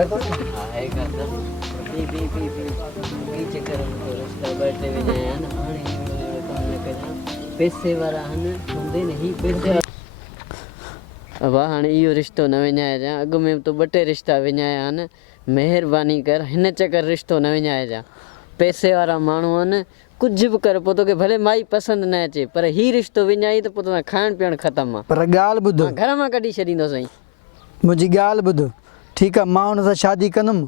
घर तो आहे घर तो की चक्कर में तो रस्ता बैठे वञा आहिनि हाणे अहिड़ो कम न कजां पैसे वारा आहिनि हूंदे नहीं पैसे वाह हाणे इहो रिश्तो न विञाइजां अॻु में तो 2 टे रिश्ता विञाया आहिनि महिरबानी कर हिन चक्कर रिश्तो न विञाइजां पैसे वारा माण्हू आहिनि कुछ भी कर पोइ तोखे भले माई पसंदि न अचे पर ही रिश्तो विञाई त पोइ तुंहिंजो खाइण पीअण ख़तमु आहे पर ॻाल्हि ॿुध घर मां कढी छॾींदो साईं मुंहिंजी ॻाल्हि ॿुध ठीकु आहे मां हुन सां शादी कंदुमि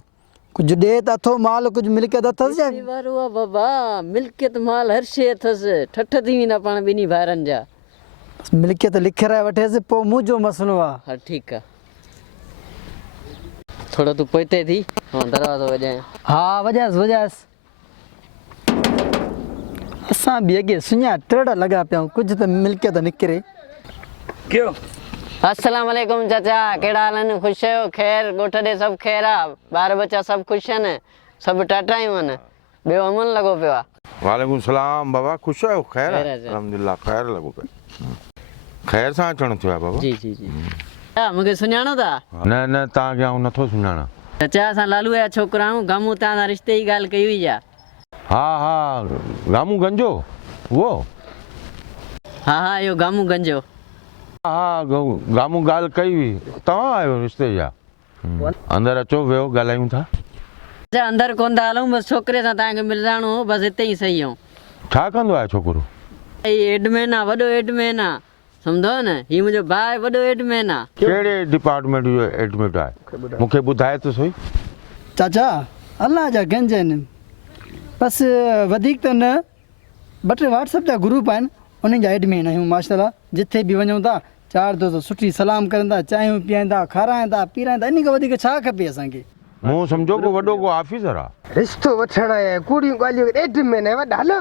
कुझु ॾे त अथो माल कुझु मिल्कियत अथसि पैसे वारो आहे बाबा मिल्कियत माल हर शइ अथसि ठठ थी वेंदा पाण ॿिन्ही भाइरनि जा मिल्कियत लिखाराए वठेसि पोइ मुंहिंजो मसइलो आहे हा ठीकु आहे थोरो तूं पोइते थी हा दरवाज़ो वॼाए हा वॼाएसि असां बि अॻे सुञा टेड़ा लॻा पिया कुझु त मिल्कियत निकिरे क्यों अस्सलाम वालेकुम चाचा कहिड़ा हाल आहिनि ख़ुशि आहियो ख़ैर ॻोठ ॾे सभु ख़ैर आहे ॿार बच्चा सभु ख़ुशि आहिनि सभु टाटायूं आहिनि ॿियो अमन लॻो पियो आहे वालेकुम सलाम बाबा खुश आहियो ख़ैर ख़ैर आहे अल्हम्दुलिल्लाह ख़ैर लॻो पियो ख़ैर सां अचणु थियो आहे बाबा जी जी जी हा मूंखे सुञाणो था न न तव्हांखे आउं नथो सुञाणा चाचा असां लालू जा छोकिरा आहियूं गामू तव्हां रिश्ते जी ॻाल्हि कई हुई आहे हा हा रामू गंजो उहो हा हा इहो गामू गंजो हा गामू ॻाल्हि कई हुई तव्हां आहियो रिश्ते जा अंदरि अचो वियो ॻाल्हायूं था चाचा अंदरि कोन था हलूं बसि छोकिरे सां तव्हांखे मिलणो हो बसि हिते ई सही आहियूं छा कंदो आहे छोकिरो एडमैन आहे वॾो एडमैन आहे सम्झो न हीउ मुंहिंजो भाउ आहे वॾो एडमैन आहे कहिड़े डिपार्टमेंट जो एडमिट आहे मूंखे ॿुधाए त सही चाचा अलाह जा गंज आहिनि बसि वधीक त न 2 टे व्हाट्सअप जा ग्रुप आहिनि उन्हनि जा एडमिन आहियूं माशाल्लाह जिथे बि वञूं था 4 दोस्त सुठी सलाम करनि था चांहियूं पीआइनि था खाराइनि था पीराइनि था इन खां वधीक छा खपे असांखे मूं सम्झो को वॾो को ऑफिसर आहे रिश्तो वठण आहे कुड़ियूं ॻाल्हियूं एडमिन आहे वॾा हलो